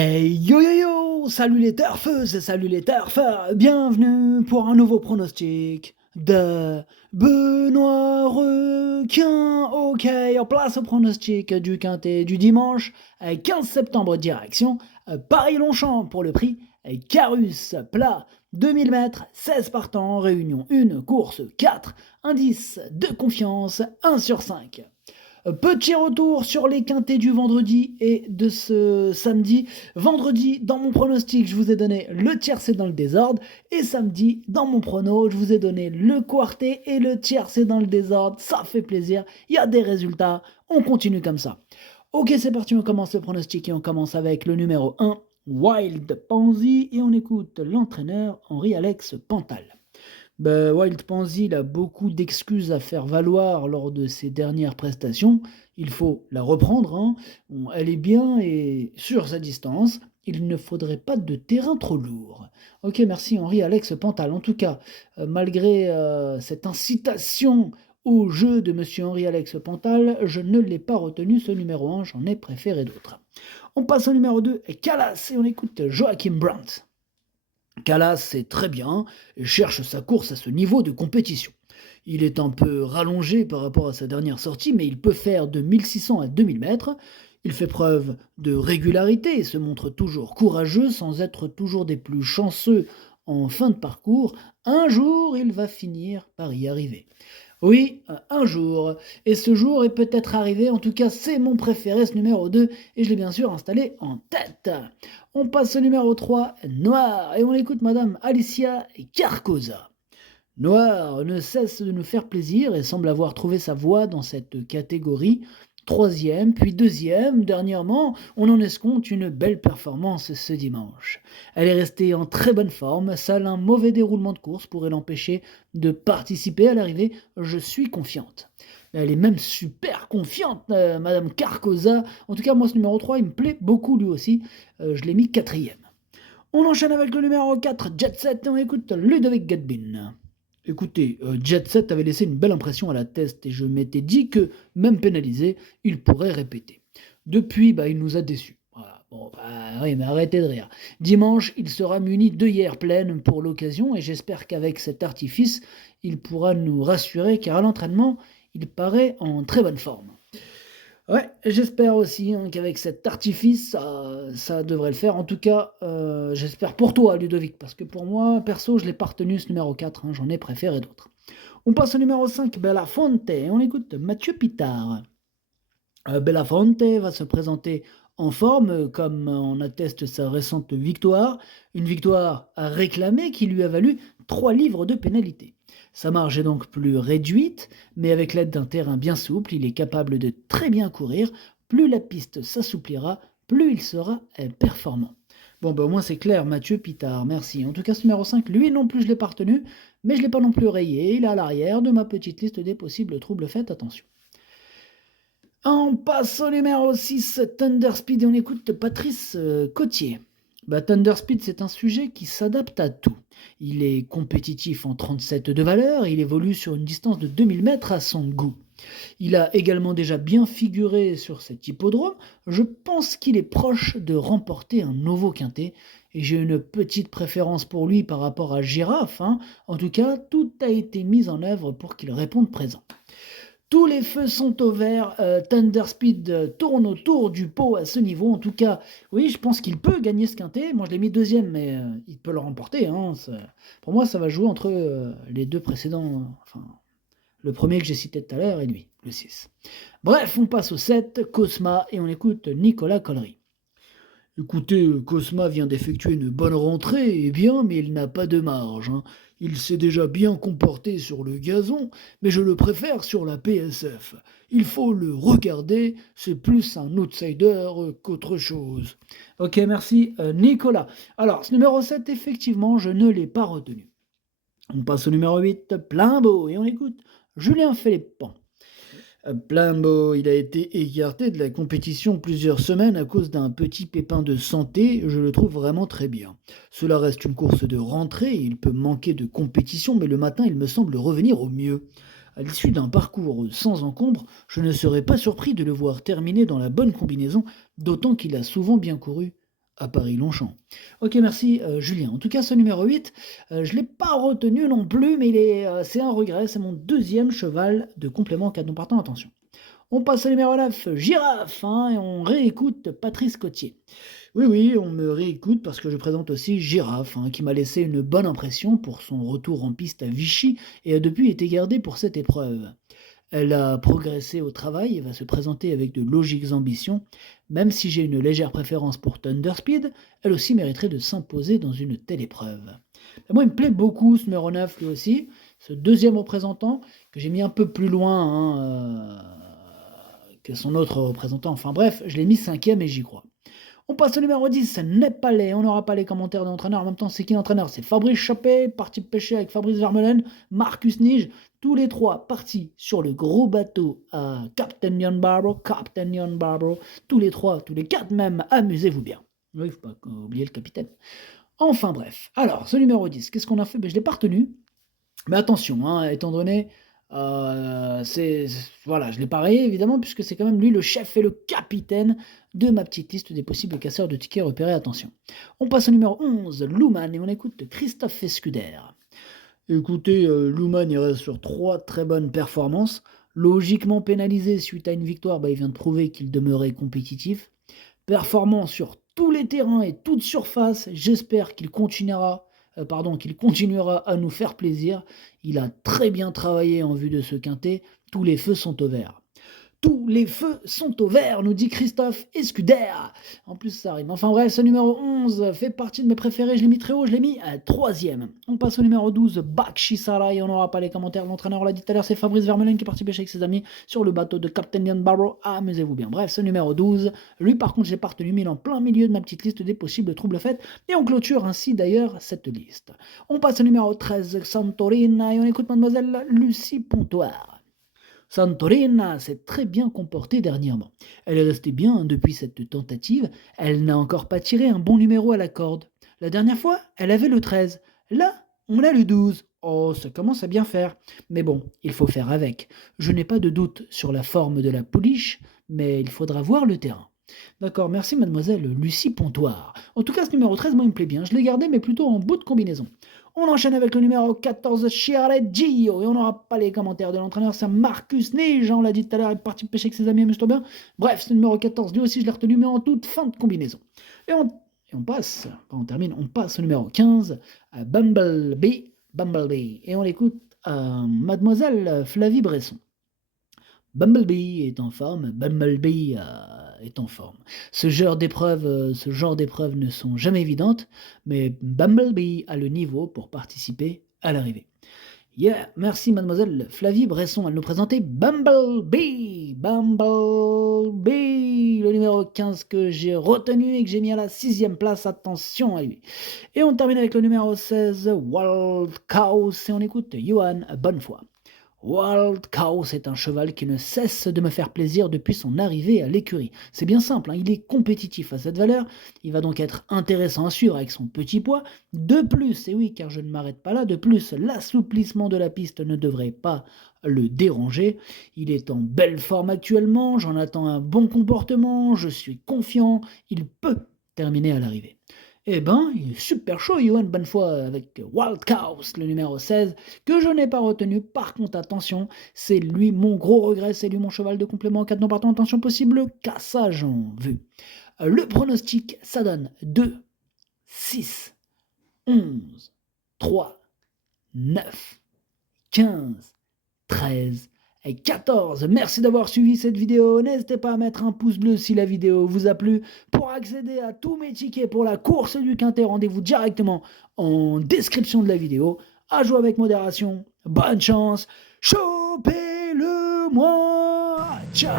Hey yo yo yo! Salut les turfeuses, salut les turfeurs! Bienvenue pour un nouveau pronostic de Benoît Requin. Ok, en place au pronostic du quintet du dimanche 15 septembre, direction Paris-Longchamp pour le prix Carus plat 2000 mètres, 16 partants, réunion 1, course 4, indice de confiance 1 sur 5. Petit retour sur les quintets du vendredi et de ce samedi. Vendredi, dans mon pronostic, je vous ai donné le tiercé dans le désordre. Et samedi, dans mon prono, je vous ai donné le quartet et le tiercé dans le désordre. Ça fait plaisir, il y a des résultats. On continue comme ça. Ok, c'est parti, on commence le pronostic et on commence avec le numéro 1, Wild Pansy. Et on écoute l'entraîneur Henri-Alex Pantal. Wild Pansy il a beaucoup d'excuses à faire valoir lors de ses dernières prestations. Il faut la reprendre, hein. Elle est bien et sur sa distance. Il ne faudrait pas de terrain trop lourd. Ok, merci Henri-Alex Pantal. En tout cas, malgré cette incitation au jeu de monsieur Henri-Alex Pantal, je ne l'ai pas retenu ce numéro 1, j'en ai préféré d'autres. On passe au numéro 2, Calas, et on écoute Joachim Brandt. Calas, c'est très bien et cherche sa course à ce niveau de compétition. Il est un peu rallongé par rapport à sa dernière sortie, mais il peut faire de 1600 à 2000 mètres. Il fait preuve de régularité et se montre toujours courageux sans être toujours des plus chanceux en fin de parcours. Un jour, il va finir par y arriver. Oui, un jour. Et ce jour est peut-être arrivé, en tout cas c'est mon préféré, ce numéro 2, et je l'ai bien sûr installé en tête. On passe au numéro 3, Noir, et on écoute Madame Alicia Carcosa. Noir ne cesse de nous faire plaisir et semble avoir trouvé sa voie dans cette catégorie. Troisième, puis deuxième, dernièrement, on en escompte une belle performance ce dimanche. Elle est restée en très bonne forme, seul un mauvais déroulement de course pourrait l'empêcher de participer à l'arrivée, je suis confiante. Elle est même super confiante, Madame Carcosa. En tout cas, moi, ce numéro 3, il me plaît beaucoup lui aussi. Je l'ai mis quatrième. On enchaîne avec le numéro 4, Jet Set, et on écoute Ludovic Gadbin. Écoutez, Jet Set avait laissé une belle impression à la test et je m'étais dit que, même pénalisé, il pourrait répéter. Depuis, il nous a déçus. Voilà. Bon, oui, mais arrêtez de rire. Dimanche, il sera muni d'œillères pleines pour l'occasion et j'espère qu'avec cet artifice, il pourra nous rassurer car à l'entraînement, il paraît en très bonne forme. Ouais, j'espère aussi qu'avec cet artifice, ça devrait le faire. En tout cas, j'espère pour toi, Ludovic, parce que pour moi, perso, je l'ai pas retenu ce numéro 4, j'en ai préféré d'autres. On passe au numéro 5, Belafonte, et on écoute Mathieu Pitard. Belafonte va se présenter en forme, comme en atteste sa récente victoire, une victoire à réclamer qui lui a valu 3 livres de pénalité. Sa marge est donc plus réduite, mais avec l'aide d'un terrain bien souple, il est capable de très bien courir. Plus la piste s'assouplira, plus il sera performant. Bon, au moins c'est clair, Mathieu Pitard, merci. En tout cas, ce numéro 5, lui non plus je l'ai pas retenu, mais je l'ai pas non plus rayé, il est à l'arrière de ma petite liste des possibles troubles, faites attention. On passe au numéro 6, Thunder Speed, et on écoute Patrice Cotier. Thunder Speed, c'est un sujet qui s'adapte à tout. Il est compétitif en 37 de valeur, il évolue sur une distance de 2000 mètres à son goût. Il a également déjà bien figuré sur cet hippodrome. Je pense qu'il est proche de remporter un nouveau quintet, et j'ai une petite préférence pour lui par rapport à Girafe. En tout cas, tout a été mis en œuvre pour qu'il réponde présent. Tous les feux sont au vert, Thunder Speed tourne autour du pot à ce niveau. En tout cas, oui, je pense qu'il peut gagner ce quintet. Moi, je l'ai mis deuxième, mais il peut le remporter. Pour moi, ça va jouer entre les deux précédents. Le premier que j'ai cité tout à l'heure et lui, le 6. Bref, on passe au 7, Cosma, et on écoute Nicolas Collery. Écoutez, Cosma vient d'effectuer une bonne rentrée, eh bien, mais il n'a pas de marge. Il s'est déjà bien comporté sur le gazon, mais je le préfère sur la PSF. Il faut le regarder, c'est plus un outsider qu'autre chose. Ok, merci Nicolas. Alors, ce numéro 7, effectivement, je ne l'ai pas retenu. On passe au numéro 8, Plimbeau, et on écoute Julien Philippon. Plimbeau, il a été écarté de la compétition plusieurs semaines à cause d'un petit pépin de santé, je le trouve vraiment très bien. Cela reste une course de rentrée, il peut manquer de compétition, mais le matin il me semble revenir au mieux. À l'issue d'un parcours sans encombre, je ne serais pas surpris de le voir terminer dans la bonne combinaison, d'autant qu'il a souvent bien couru à Paris-Longchamp. Ok, merci Julien. En tout cas, ce numéro 8, je ne l'ai pas retenu non plus, mais c'est un regret, c'est mon deuxième cheval de complément cadeau partant, attention. On passe au numéro 9, Girafe, hein, et on réécoute Patrice Cottier. Oui, oui, on me réécoute parce que je présente aussi Girafe, hein, qui m'a laissé une bonne impression pour son retour en piste à Vichy et a depuis été gardée pour cette épreuve. Elle a progressé au travail et va se présenter avec de logiques ambitions. Même si j'ai une légère préférence pour Thunderspeed, elle aussi mériterait de s'imposer dans une telle épreuve. Mais moi, il me plaît beaucoup ce numéro 9 lui aussi, ce deuxième représentant, que j'ai mis un peu plus loin que son autre représentant. Enfin bref, je l'ai mis cinquième et j'y crois. On passe au numéro 10, Népalais. On n'aura pas les commentaires de l'entraîneur. En même temps, c'est qui l'entraîneur? C'est Fabrice Chappé, parti pêcher avec Fabrice Vermeulen, Marcus Nige, tous les trois partis sur le gros bateau à Captain Jan Barbaro. Tous les trois, tous les quatre même, amusez-vous bien. Oui, il ne faut pas oublier le capitaine. Enfin bref, alors ce numéro 10, qu'est-ce qu'on a fait? Je ne l'ai pas retenu. Mais attention, hein, étant donné, voilà, je l'ai parié évidemment, puisque c'est quand même lui le chef et le capitaine de ma petite liste des possibles casseurs de tickets repérés. Attention. On passe au numéro 11, Luman, et on écoute Christophe Escuder. Écoutez, Luman, il reste sur 3 très bonnes performances. Logiquement pénalisé suite à une victoire, il vient de prouver qu'il demeurait compétitif. Performant sur tous les terrains et toutes surfaces, j'espère qu'il continuera à nous faire plaisir. Il a très bien travaillé en vue de ce quintet. Tous les feux sont au vert. Tous les feux sont au vert, nous dit Christophe Escuder. En plus, ça rime. Enfin bref, ce numéro 11 fait partie de mes préférés. Je l'ai mis très haut, je l'ai mis à 3ème. On passe au numéro 12, Bakshi Sarai. On n'aura pas les commentaires. L'entraîneur, on l'a dit tout à l'heure, c'est Fabrice Vermeulen qui est parti pêcher avec ses amis sur le bateau de Captain Jan Barrow. Amusez-vous bien. Bref, ce numéro 12, lui par contre, j'ai pas retenu, mais il est en plein milieu de ma petite liste des possibles troubles faits. Et on clôture ainsi d'ailleurs cette liste. On passe au numéro 13, Santorina. Et on écoute mademoiselle Lucie Pontoire. Santorina s'est très bien comportée dernièrement. Elle est restée bien depuis cette tentative. Elle n'a encore pas tiré un bon numéro à la corde. La dernière fois, elle avait le 13. Là, on a le 12. Oh, ça commence à bien faire. Mais bon, il faut faire avec. Je n'ai pas de doute sur la forme de la pouliche, mais il faudra voir le terrain. D'accord, merci mademoiselle Lucie Pontoire. En tout cas, ce numéro 13, moi, il me plaît bien. Je l'ai gardé, mais plutôt en bout de combinaison. On enchaîne avec le numéro 14, Chiaret Gio, et on n'aura pas les commentaires de l'entraîneur, c'est Marcus Nige, on l'a dit tout à l'heure, il est parti pêcher avec ses amis, amuse-toi bien. Bref, ce numéro 14, lui aussi je l'ai retenu, mais en toute fin de combinaison. Et on passe, quand on termine, on passe au numéro 15, à Bumblebee, et on l'écoute à mademoiselle Flavie Bresson. Bumblebee est en forme, est en forme. Ce genre d'épreuves ne sont jamais évidentes, mais Bumblebee a le niveau pour participer à l'arrivée. Yeah, merci mademoiselle Flavie Bresson, elle nous présentait Bumblebee, le numéro 15 que j'ai retenu et que j'ai mis à la 6ème place, attention à lui. Et on termine avec le numéro 16, Wild Chaos, et on écoute Johan Bonnefoy. Wild Chaos est un cheval qui ne cesse de me faire plaisir depuis son arrivée à l'écurie. C'est bien simple, il est compétitif à cette valeur, il va donc être intéressant à suivre avec son petit poids. De plus, et oui car je ne m'arrête pas là, de plus l'assouplissement de la piste ne devrait pas le déranger. Il est en belle forme actuellement, j'en attends un bon comportement, je suis confiant, il peut terminer à l'arrivée. Eh ben, il est super chaud, Johan Bonnefoy, avec Wild Chaos, le numéro 16, que je n'ai pas retenu. Par contre, attention, c'est lui mon gros regret, c'est lui mon cheval de complément. 4 non partants, attention possible, cassage en vue. Le pronostic, ça donne 2, 6, 11, 3, 9, 15, 13 et 14. Merci d'avoir suivi cette vidéo. N'hésitez pas à mettre un pouce bleu si la vidéo vous a plu. Pour accéder à tous mes tickets pour la course du Quintet, rendez-vous directement en description de la vidéo. À jouer avec modération. Bonne chance. Chopez-le-moi. Ciao.